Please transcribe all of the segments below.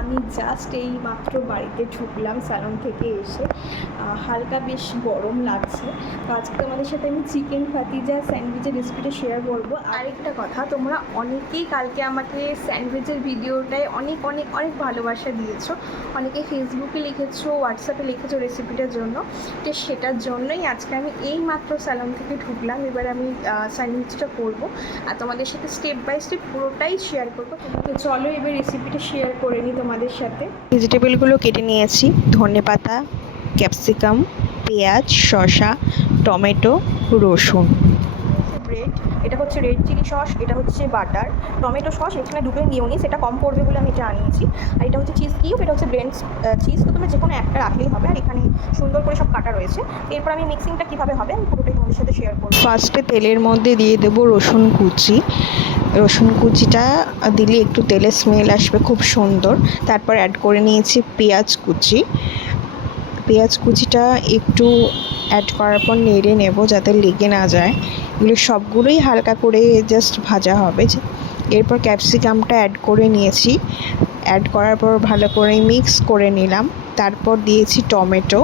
আমি জাস্ট এই মাত্র বাড়িতে ঢুকলাম স্যালন থেকে এসে। হালকা বেশ গরম লাগছে। তো আজকে তোমাদের সাথে আমি চিকেন ফাতিজা স্যান্ডউইচের রেসিপিটা শেয়ার করবো। আরেকটা কথা, তোমরা অনেকেই কালকে আমাকে স্যান্ডউইচের ভিডিওটায় অনেক অনেক অনেক ভালোবাসা দিয়েছো। অনেকেই ফেসবুকে লিখেছো, হোয়াটসঅ্যাপে লিখেছো রেসিপিটার জন্য। তো সেটার জন্যই আজকে আমি এই মাত্র স্যালন থেকে ঢুকলাম। এবার আমি স্যান্ডউইচটা করবো আর তোমাদের সাথে স্টেপ বাই স্টেপ পুরোটাই শেয়ার করবো। তো চলো এবার রেসিপিটা শেয়ার করে নিই তোমাদের সাথে। ভেজিটেবলগুলো কেটে নিয়েছি, ধনেপাতা, ক্যাপসিকাম, পেঁয়াজ, শসা, টমেটো, রসুন। ব্রেড, এটা হচ্ছে রেড চিলি সস, এটা হচ্ছে বাটার, টমেটো সস, এখানে দুটোই মিয়োনিজ, এটা কম পড়বে বলে আমি এটা আনিয়েছি। আর এটা হচ্ছে চিজ কিউব, এটা হচ্ছে ব্রেন্ড চিজ। তো তোমরা যে কোনো একটা রাখলেই হবে। আর এখানে সুন্দর করে সব কাটা রয়েছে। এরপর আমি মিক্সিংটা কীভাবে হবে আমি পুরোটাই তোমাদের সাথে শেয়ার করবো। ফার্স্টে তেলের মধ্যে দিয়ে দেবো রসুন কুচি। রসুন কুচিটা দিলে একটু তেলের স্মেল আসবে খুব সুন্দর। তারপর অ্যাড করে নিয়েছি পেঁয়াজ কুচি। পেঁয়াজ কুচিটা একটু অ্যাড করার পর নেড়ে নেব যাতে লেগে না যায়। এগুলো সবগুলোই হালকা করে জাস্ট ভাজা হবে। এরপর ক্যাপসিকামটা অ্যাড করে নিয়েছি। অ্যাড করার পর ভালো করে মিক্স করে নিলাম। তারপর দিয়েছি টমেটো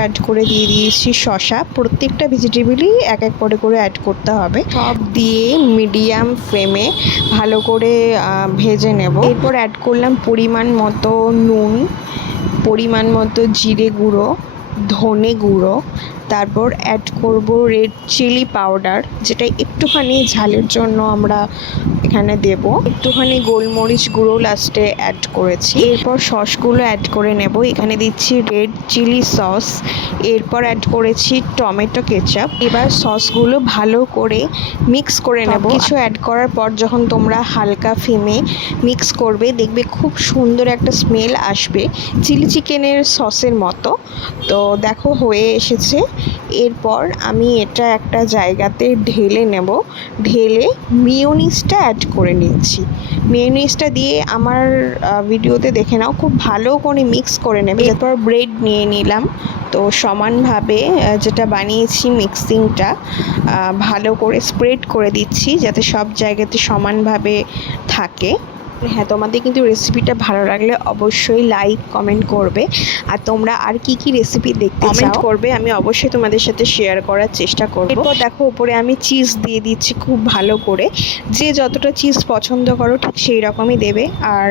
অ্যাড করে দিয়ে দিয়েছি শসা। প্রত্যেকটা ভেজিটেবলই এক এক করে অ্যাড করতে হবে। সব দিয়ে মিডিয়াম ফ্লেমে ভালো করে ভেজে নেব। এরপর অ্যাড করলাম পরিমাণ মতো নুন, পরিমাণ মতো জিরে গুঁড়ো, ধনে গুঁড়ো। তারপর অ্যাড করব রেড চিলি পাউডার, যেটা একটুখানি ঝালের জন্য আমরা এখানে দেব। একটুখানি গোলমরিচ গুঁড়ো লাস্টে অ্যাড করেছি। এরপর সসগুলো অ্যাড করে নেব। এখানে দিচ্ছি রেড চিলি সস, এরপর অ্যাড করেছি টমেটো কেচাপ। এবার সসগুলো ভালো করে মিক্স করে নেব। কিছু অ্যাড করার পর যখন তোমরা হালকা ফ্লেমে মিক্স করবে, দেখবে খুব সুন্দর একটা স্মেল আসবে, চিলি চিকেনের সসের মতো। তো দেখো হয়ে এসেছে। এরপর আমি এটা একটা জায়গাতে ঢেলে নেব। ঢেলে মিয়োনিজটা অ্যাড করে নিচ্ছি। মিয়োনিজটা দিয়ে আমার ভিডিওতে দেখে নাও, খুব ভালো করে মিক্স করে নেবে। এরপর ব্রেড নিয়ে নিলাম। তো সমানভাবে যেটা বানিয়েছি মিক্সিংটা ভালো করে স্প্রেড করে দিচ্ছি যাতে সব জায়গাতে সমানভাবে থাকে। হ্যাঁ, তোমাদের কিন্তু রেসিপিটা ভালো লাগলে অবশ্যই লাইক কমেন্ট করবে। আর তোমরা আর কি কি রেসিপি দেখতে কমেন্ট করবে, আমি অবশ্যই তোমাদের সাথে শেয়ার করার চেষ্টা করব। এরপর দেখো উপরে আমি চিজ দিয়ে দিচ্ছি খুব ভালো করে। যে যতটা চিজ পছন্দ করো ঠিক সেই রকমই দেবে। আর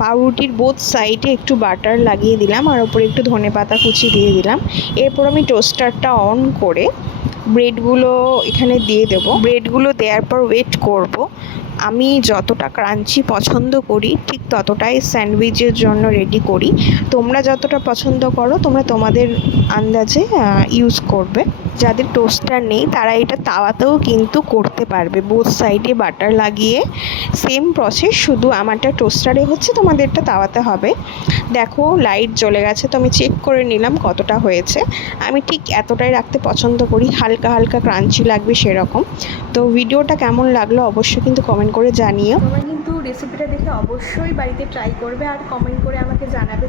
পাউরুটির বোথ সাইডে একটু বাটার লাগিয়ে দিলাম আর উপরে একটু ধনেপাতা কুচি দিয়ে দিলাম। এরপর আমি টোস্টারটা অন করে ব্রেডগুলো এখানে দিয়ে দেবো। ব্রেডগুলো দেওয়ার পর ওয়েট করব। আমি যতটা ক্রাঞ্চি পছন্দ করি ঠিক ততটাই স্যান্ডউইচের জন্য রেডি করি। তোমরা যতটা পছন্দ করো তোমরা তোমাদের আন্দাজে ইউজ করবে। যাদের টোস্টার নেই তারা এটা তাওয়াতেও কিন্তু করতে পারবে, বোথ সাইডে বাটার লাগিয়ে। সেম প্রসেস, শুধু আমারটা টোস্টারে হচ্ছে, তোমাদেরটা তাওয়াতে হবে। দেখো লাইট জ্বলে গেছে, তো আমি চেক করে নিলাম কতটা হয়েছে। আমি ঠিক এতটাই রাখতে পছন্দ করি, হালকা হালকা ক্রাঞ্চি লাগবে সেরকম। তো ভিডিওটা কেমন লাগলো অবশ্যই কিন্তু কমেন্ট করে জানিও। তোমরা কিন্তু রেসিপিটা দেখে অবশ্যই বাড়িতে ট্রাই করবে আর কমেন্ট করে আমাকে জানাবে।